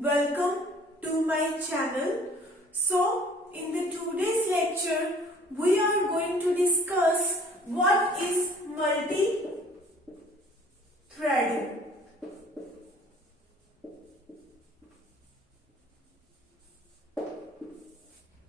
welcome to my channel. So in the today's lecture we are going to discuss what is multi-threading.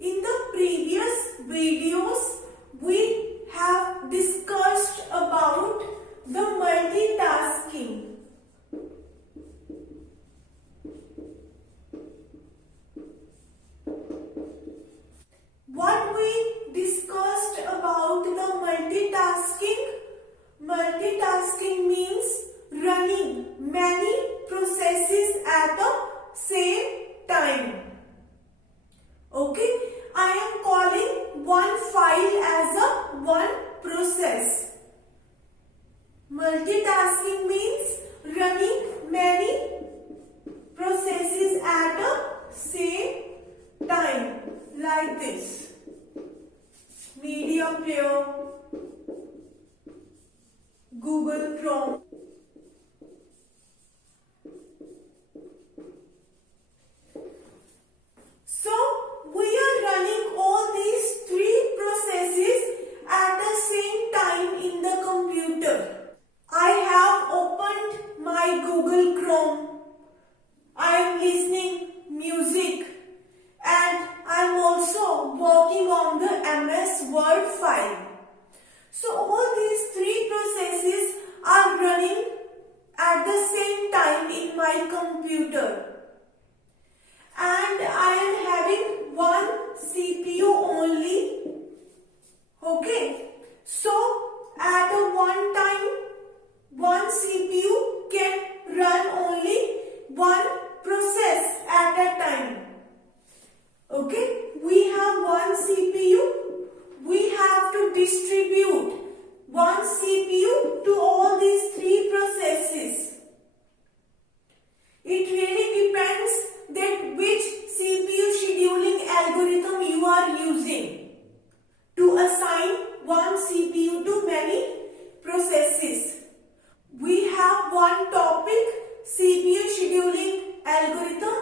In the previous videos we have discussed about the multitasking. What we discussed about the multitasking means running many processes at the same time. Okay, I am calling one file as a one process. Multitasking means running many processes at the same time, like this. Media player, Google Chrome. So we are running all these three processes at the same time in the computer. I have opened my Google Chrome. I am listening music and I am also working on the MS Word file. So all these three processes are running at the same time in my computer. And I am having one CPU only. Okay. So at a one time, one CPU can run only one process at a time. Okay. We have one CPU. We have to distribute one CPU to all these three processes. It really depends that which CPU scheduling algorithm you are using to assign one CPU to many processes. We have one topic, CPU scheduling algorithm.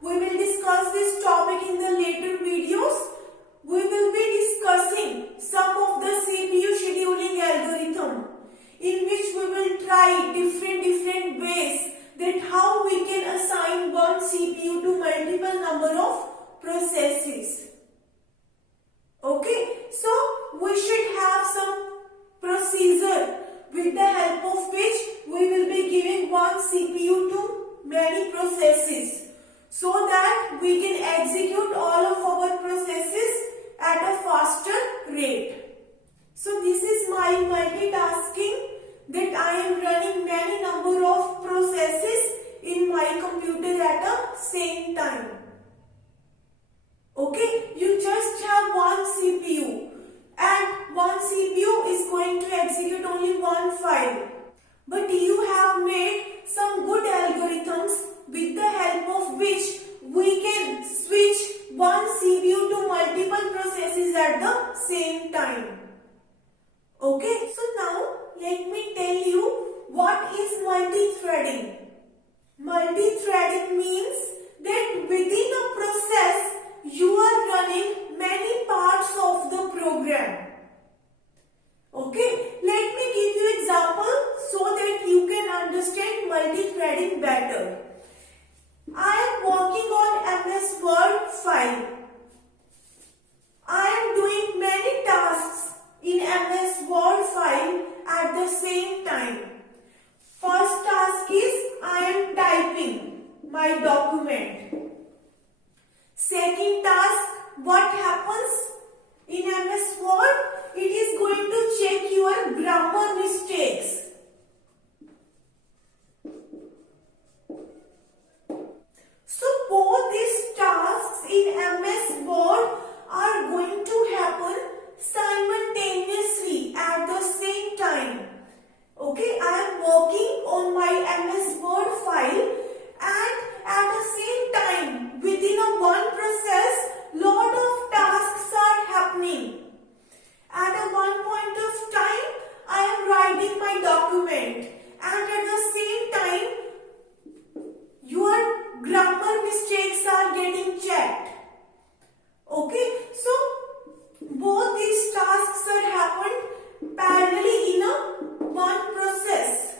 We will discuss this topic in the later videos. We will be discussing some of the CPU scheduling algorithm in which we will try different ways that how we can assign one CPU to multiple number of processes. Okay, so we should have some procedure with the help of which we will be giving one CPU to many processes so that we can execute all of our processes at a faster rate. So this is my multitasking, that I am running many number of processes in my computer at the same time. Okay, you just have one CPU and one CPU is going to execute only one file. But you have made some good algorithms with the help of which we can switch one CPU to multiple processes at the same time. Okay, so now let me tell you what is multithreading. Multithreading means that within a process you are running many parts of the program. Okay, let me give you example so that you can understand multithreading better. I am working on MS Word file. I am doing many tasks in MS Word file at the same time. First task is I am typing my document. Second task, what happens in MS Word? It is going to check your grammar mistakes. So both these tasks in MS Word are going to happen simultaneously at the same time. Okay, I am working on my MS Word file and at the same time within a one process lot of tasks are happening. At a one point of time I am writing my document. mistakes are getting checked. Okay, so both these tasks are happened parallelly in a one process.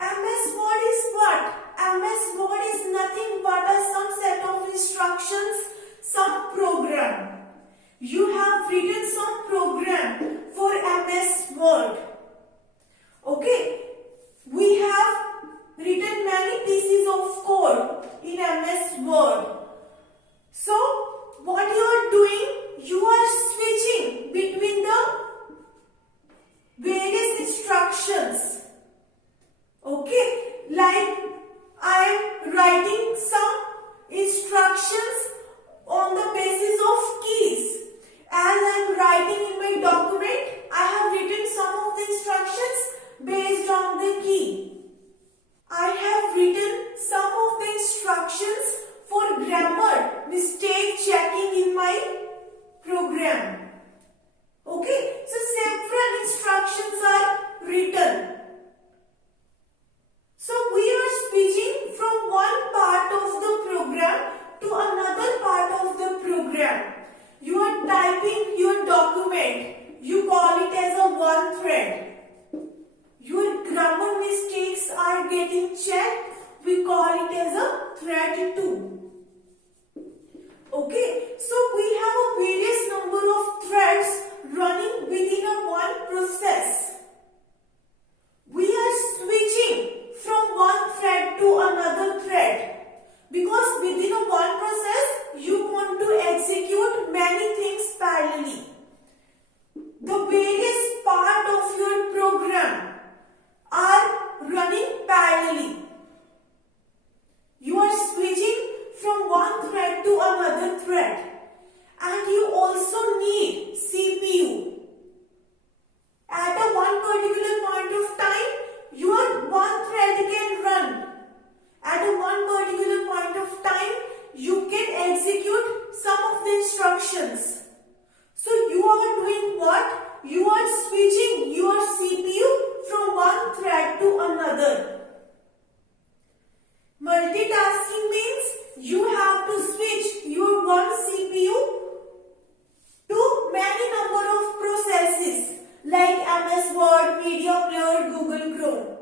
MS Word is what? MS Word is nothing but some set of instructions, some program. You have written some program for MS Word. Okay, we have written many pieces of code in MS Word. So, what you are doing, you are switching between the various instructions. Okay, like I am writing some instructions on the basis of keys. As I am writing in my document, I have written some of the instructions based on the key. I have written some of the instructions for grammar mistake checking in my program. Okay, so several instructions are written. So we are switching from one part of the program to another part of the program. You are typing your document. You call it as a one thread. Your grammar mistakes are getting checked. We call it as a thread 2. Okay, so we have a various number of threads running within a one process. We are switching from one thread to another thread because within a one process you want to execute many things parallelly. The various part of your program are running parallelly. You are switching from one thread to another thread, and you also need CPU. At a one particular point of time, your one thread can run. At a one particular point of time, you can execute some of the instructions. So you are doing what? You are switching your CPU from one thread to another. Multitasking means you have to switch your one CPU to many number of processes like MS Word, Media Player, Google Chrome.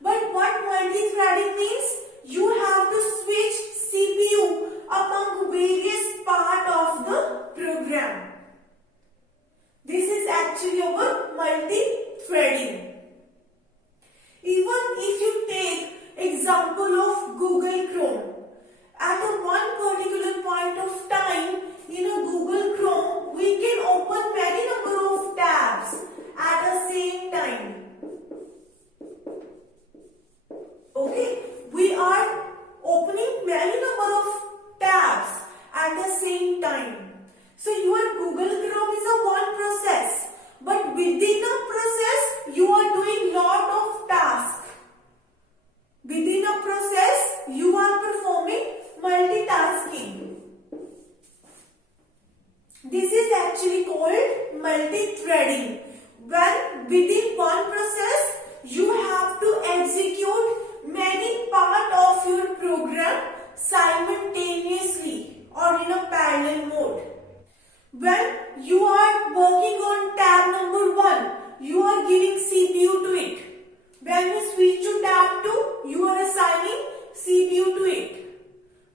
But what multithreading means? You have to switch CPU among various parts of the program. This is actually our multi-threading. Even if you take example of Google Chrome, at a one particular point of time in a Google Chrome, we can open many number of tabs at the same time. Okay, we are opening many number of tabs at the same time. So your Google Chrome is a one process, but within a process you are doing lot of tasks. Within a process you are performing multitasking. This is actually called multi-threading. When within one process you have to execute many parts of your program simultaneously or in a parallel mode. When you are working on tab number 1, you are giving CPU to it. When you switch to tab 2, you are assigning CPU to it.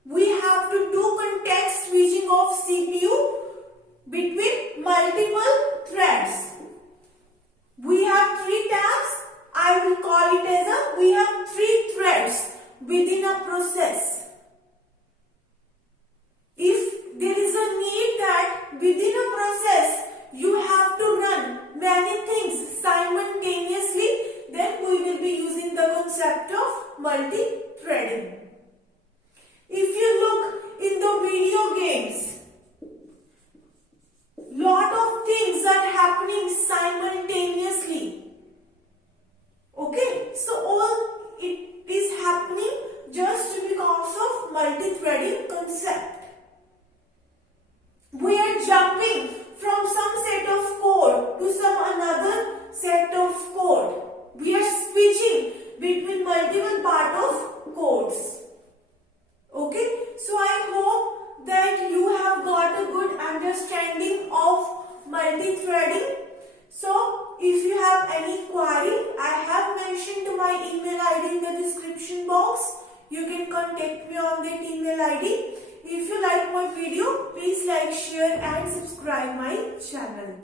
We have to do context switching of CPU between multiple threads. We have 3 tabs. I will call it as we have 3 threads within a process. If there is a need that within a process you have to run many things simultaneously, then we will be using the concept of multi-threading. If you look in the video games, lot of things are happening simultaneously. Okay, so all it is happening just because of multi-threading concept. We are jumping from some set of code to some another set of code. We are switching between multiple part of codes. Okay, so I hope that you have got a good understanding of multi-threading. So if you have any query, I have mentioned my email ID in the description box. You can contact me on that email ID. If you like my video, please like, share and subscribe my channel.